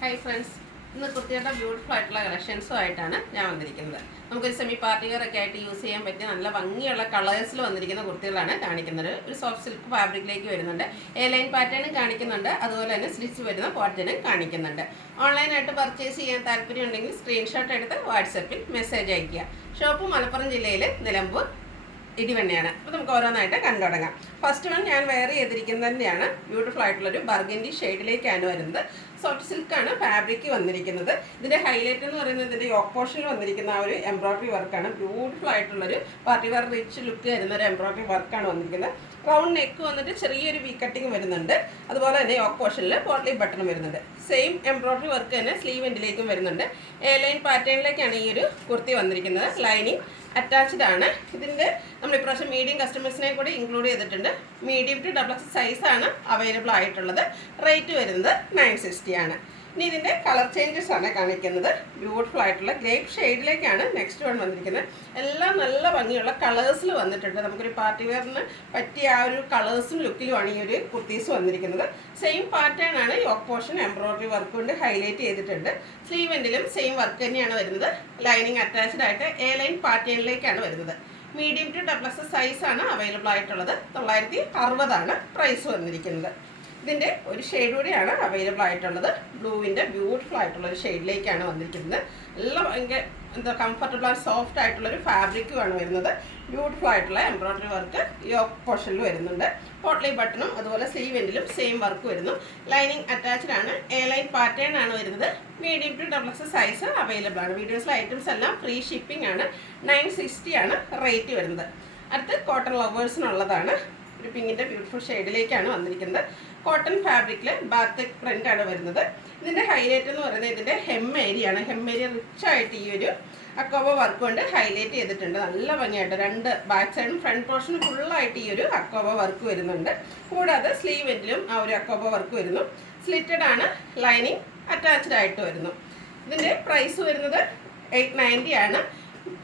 Hi friends, ഇന്ന് കുർത്തിയുടെ beautiful ആയിട്ടുള്ള കളക്ഷൻസുമായിട്ടാണ് ഞാൻ വന്നിരിക്കുന്നത്. നമുക്കൊരു സെമി പാർട്ടി വെയർ ഒക്കെ ആയിട്ട് യൂസ് ചെയ്യാൻ പറ്റിയ നല്ല ഭംഗിയുള്ള കളേഴ്സിൽ വന്നിരിക്കുന്ന കുർത്തികളാണ് കാണിക്കുന്നത്. ഒരു സോഫ്റ്റ് സിൽക്ക് ഫാബ്രിക്കിലേക്ക് വരുന്നുണ്ട്, എ ലൈൻ പാറ്റേണും കാണിക്കുന്നുണ്ട്, അതുപോലെ തന്നെ സ്റ്റിച്ച് വരുന്ന പാറ്റേണും കാണിക്കുന്നുണ്ട്. ഓൺലൈനായിട്ട് പർച്ചേസ് ചെയ്യാൻ താല്പര്യം ഉണ്ടെങ്കിൽ സ്ക്രീൻഷോട്ട് എടുത്ത് വാട്സപ്പിൽ മെസ്സേജ് അയയ്ക്കുക. ഷോപ്പ് മലപ്പുറം ജില്ലയിൽ നിലമ്പൂർ ഇടിവണ്ണയാണ്. അപ്പോൾ നമുക്ക് ഓരോന്നായിട്ട് കണ്ടു തുടങ്ങാം. ഫസ്റ്റ് വൺ ഞാൻ വെയർ ചെയ്തിരിക്കുന്നത് തന്നെയാണ്. ബ്യൂട്ടിഫുൾ ആയിട്ടുള്ളൊരു ബർഗൻഡി ഷെയ്ഡിലേക്കാണ് വരുന്നത്. സോഫ്റ്റ് സിൽക്കാണ് ഫാബ്രിക് വന്നിരിക്കുന്നത്. ഇതിൻ്റെ ഹൈലൈറ്റ് എന്ന് പറയുന്നത് ഇതിൻ്റെ യോക്ക് പോർഷനിൽ വന്നിരിക്കുന്ന ആ ഒരു എംബ്രോയ്ഡറി വർക്കാണ്. ബ്യൂട്ടിഫുൾ ആയിട്ടുള്ളൊരു പാർട്ടി വെയർ റിച്ച് ലുക്ക് വരുന്ന ഒരു എംബ്രോയ്ഡറി വർക്കാണ് വന്നിരിക്കുന്നത്. റൗണ്ട് നെക്ക് വന്നിട്ട് ചെറിയൊരു വി കട്ടിങ് വരുന്നുണ്ട്. അതുപോലെ തന്നെ യോക്ക് പോർഷനിൽ പോട്ട്ലി ബട്ടൺ വരുന്നുണ്ട്. സെയിം എംബ്രോയ്ഡറി വർക്ക് തന്നെ സ്ലീവ് എൻഡിലേക്കും വരുന്നുണ്ട്. എ ലൈൻ പാറ്റേണിലേക്കാണ് ഈ ഒരു കുർത്തി വന്നിരിക്കുന്നത്. ലൈനിങ് അറ്റാച്ച്ഡ് ആണ്. ഇതിൻ്റെ നമ്മൾ ഇപ്രാവശ്യം മീഡിയം കസ്റ്റമേഴ്സിനെ കൂടി ഇൻക്ലൂഡ് ചെയ്തിട്ടുണ്ട്. മീഡിയം ടു ഡബിൾ എക്സ് സൈസാണ് അവൈലബിൾ ആയിട്ടുള്ളത്. റേറ്റ് വരുന്നത് 960 ആണ്. ഇനി ഇതിൻ്റെ കളർ ചേഞ്ചസ് ആണ് കാണിക്കുന്നത്. ബ്യൂട്ടിഫുൾ ആയിട്ടുള്ള ഗ്രേപ്പ് ഷെയ്ഡിലേക്കാണ് നെക്സ്റ്റ് വൺ വന്നിരിക്കുന്നത്. എല്ലാം നല്ല ഭംഗിയുള്ള കളേഴ്സിൽ വന്നിട്ടുണ്ട്. നമുക്കൊരു പാർട്ടി വെയറിന് പറ്റിയ ആ ഒരു കളേഴ്സും ലുക്കിലുമാണ് ഈ ഒരു കുർത്തീസ് വന്നിരിക്കുന്നത്. സെയിം പാറ്റേൺ ആണ്. യോക്ക് പോർഷൻ എംബ്രോയ്ഡറി വർക്ക് കൊണ്ട് ഹൈലൈറ്റ് ചെയ്തിട്ടുണ്ട്. സ്ലീവ് എൻഡിലും സെയിം വർക്ക് തന്നെയാണ് വരുന്നത്. ലൈനിങ് അറ്റാച്ച്ഡ് ആയിട്ട് എ ലൈൻ പാറ്റേണിലേക്കാണ് വരുന്നത്. മീഡിയം ടു ഡബിൾ എക്സ് സൈസാണ് അവൈലബിൾ ആയിട്ടുള്ളത്. 960 ആണ് പ്രൈസ് വന്നിരിക്കുന്നത്. ഇതിൻ്റെ ഒരു ഷെയ്ഡ് കൂടിയാണ് അവൈലബിൾ ആയിട്ടുള്ളത്. ബ്ലൂവിൻ്റെ ബ്യൂട്ടിഫുൾ ആയിട്ടുള്ള ഒരു ഷെയ്ഡിലേക്കാണ് വന്നിരിക്കുന്നത്. എല്ലാം ഭയങ്കര കംഫർട്ടബിൾ ആൻഡ് സോഫ്റ്റ് ആയിട്ടുള്ളൊരു ഫാബ്രിക്കുമാണ് വരുന്നത്. ബ്യൂട്ടിഫുൾ ആയിട്ടുള്ള എംബ്രോയ്ഡറി വർക്ക് യോക്ക് പോർഷനിൽ വരുന്നുണ്ട്. പോട്ട്ലി ബട്ടണും അതുപോലെ സ്ലീവ് എൻഡിലും സെയിം വർക്ക് വരുന്നു. ലൈനിങ് അറ്റാച്ച്ഡ് ആണ്. എ ലൈൻ പാറ്റേൺ ആണ് വരുന്നത്. Medium to double X size available ആണ്. വീഡിയോസിലെ ഐറ്റംസ് എല്ലാം ഫ്രീ ഷിപ്പിംഗ് ആണ്. 960 ആണ് റേറ്റ് വരുന്നത്. അടുത്ത് കോട്ടൺ ലവേഴ്സിനുള്ളതാണ്. ഒരു പിങ്കിൻ്റെ ബ്യൂട്ടിഫുൾ ഷെയ്ഡിലേക്കാണ് വന്നിരിക്കുന്നത്. കോട്ടൺ ഫാബ്രിക്കിൽ ബാത്തിക് പ്രിൻ്റ് ആണ് വരുന്നത്. ഇതിൻ്റെ ഹൈലൈറ്റ് എന്ന് പറയുന്നത് ഇതിൻ്റെ ഹെം ഏരിയ ആണ്. ഹെം ഏരിയ റിച്ച് ആയിട്ട് ഈ ഒരു അക്കോബ വർക്ക് കൊണ്ട് ഹൈലൈറ്റ് ചെയ്തിട്ടുണ്ട്. നല്ല ഭംഗിയായിട്ട് രണ്ട് ബാക്ക് സൈഡും ഫ്രണ്ട് പോർഷനും ഫുള്ളായിട്ട് ഈ ഒരു അക്കോബ വർക്ക് വരുന്നുണ്ട്. കൂടാതെ സ്ലീവ് എൻഡിലും ആ ഒരു അക്കോബ വർക്ക് വരുന്നു. സ്ലിറ്റഡ് ആണ്. ലൈനിങ് അറ്റാച്ച്ഡ് ആയിട്ട് വരുന്നു. ഇതിൻ്റെ പ്രൈസ് വരുന്നത് 890 ആണ്.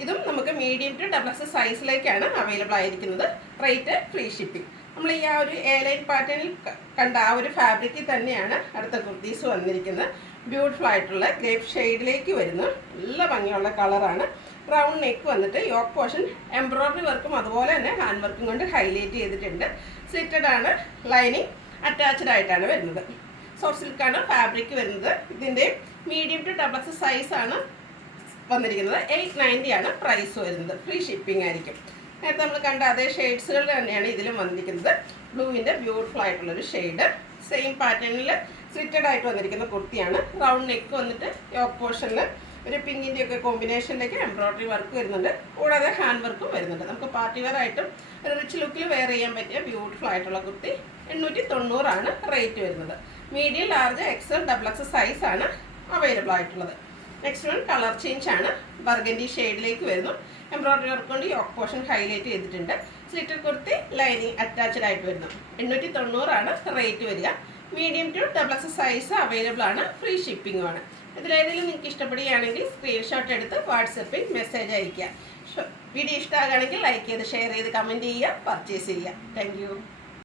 ഇതും നമുക്ക് മീഡിയം ടു ഡബിൾ എക്സ് സൈസിലേക്കാണ് അവൈലബിൾ ആയിരിക്കുന്നത്. Rate free shipping. നമ്മൾ ഈ ആ ഒരു എ ലൈൻ പാറ്റേണിൽ കണ്ട ആ ഒരു ഫാബ്രിക്കിൽ തന്നെയാണ് അടുത്ത കുർത്തീസ് വന്നിരിക്കുന്നത്. ബ്യൂട്ടിഫുൾ ആയിട്ടുള്ള ഗ്രേപ്പ് ഷെയ്ഡിലേക്ക് വരുന്നു. നല്ല ഭംഗിയുള്ള കളറാണ്. റൗണ്ട് നെക്ക് വന്നിട്ട് യോക്ക് പോർഷൻ എംബ്രോയ്ഡറി വർക്കും അതുപോലെ തന്നെ ഹാൻഡ് വർക്കും കൊണ്ട് ഹൈലൈറ്റ് ചെയ്തിട്ടുണ്ട്. സ്ലിറ്റഡ് ആണ്. ലൈനിങ് അറ്റാച്ച്ഡ് ആയിട്ടാണ് വരുന്നത്. സോഫ്റ്റ് സിൽക്കാണ് ഫാബ്രിക് വരുന്നത്. ഇതിൻ്റെ മീഡിയം ടു ഡബിൾ എക്സ് സൈസാണ് വന്നിരിക്കുന്നത്. 890 ആണ് പ്രൈസ് വരുന്നത്. ഫ്രീ ഷിപ്പിംഗ് ആയിരിക്കും. നേരത്തെ നമ്മൾ കണ്ട അതേ ഷെയ്ഡ്സുകൾ തന്നെയാണ് ഇതിലും വന്നിരിക്കുന്നത്. ബ്ലൂവിൻ്റെ ബ്യൂട്ടിഫുൾ ആയിട്ടുള്ളൊരു ഷെയ്ഡ്. സെയിം പാറ്റേണിൽ സ്ലിറ്റഡ് ആയിട്ട് വന്നിരിക്കുന്ന കുർത്തിയാണ്. റൗണ്ട് നെക്ക് വന്നിട്ട് യോക്ക് പോർഷനിൽ ഒരു പിങ്കിൻ്റെ ഒക്കെ കോമ്പിനേഷനിലേക്ക് എംബ്രോയ്ഡറി വർക്ക് വരുന്നുണ്ട്. കൂടാതെ ഹാൻഡ് വർക്കും വരുന്നുണ്ട്. നമുക്ക് പാർട്ടി വെയർ ആയിട്ടും ഒരു റിച്ച് ലുക്കിൽ വെയർ ചെയ്യാൻ പറ്റിയ ബ്യൂട്ടിഫുൾ ആയിട്ടുള്ള കുർത്തി 890 ആണ് റേറ്റ് വരുന്നത്. Medium, large, XL, double X സൈസാണ് അവൈലബിൾ ആയിട്ടുള്ളത്. നെക്സ്റ്റ് വൺ കളർ ചേഞ്ച് ആണ്. ബർഗൻഡി ഷെയ്ഡിലേക്ക് വരുന്നു. എംബ്രോയ്ഡറി വർക്ക് കൊണ്ട് യോക്ക് പോർഷൻ ഹൈലൈറ്റ് ചെയ്തിട്ടുണ്ട്. സ്ലിറ്റർ കുർത്തി ലൈനിങ് അറ്റാച്ച്ഡ് ആയിട്ട് വരുന്നു. 890 ആണ് റേറ്റ് വരിക. Medium to double X size available ആണ്. ഫ്രീ ഷിപ്പിംഗും ആണ്. ഇതിലേതെങ്കിലും നിങ്ങൾക്ക് ഇഷ്ടപ്പെടുകയാണെങ്കിൽ സ്ക്രീൻഷോട്ട് എടുത്ത് വാട്സപ്പിൽ മെസ്സേജ് അയയ്ക്കുക. വീഡിയോ ഇഷ്ടമാകുകയാണെങ്കിൽ ലൈക്ക് ചെയ്ത് ഷെയർ ചെയ്ത് കമൻറ്റ് ചെയ്യുക, പർച്ചേസ് ചെയ്യുക. താങ്ക്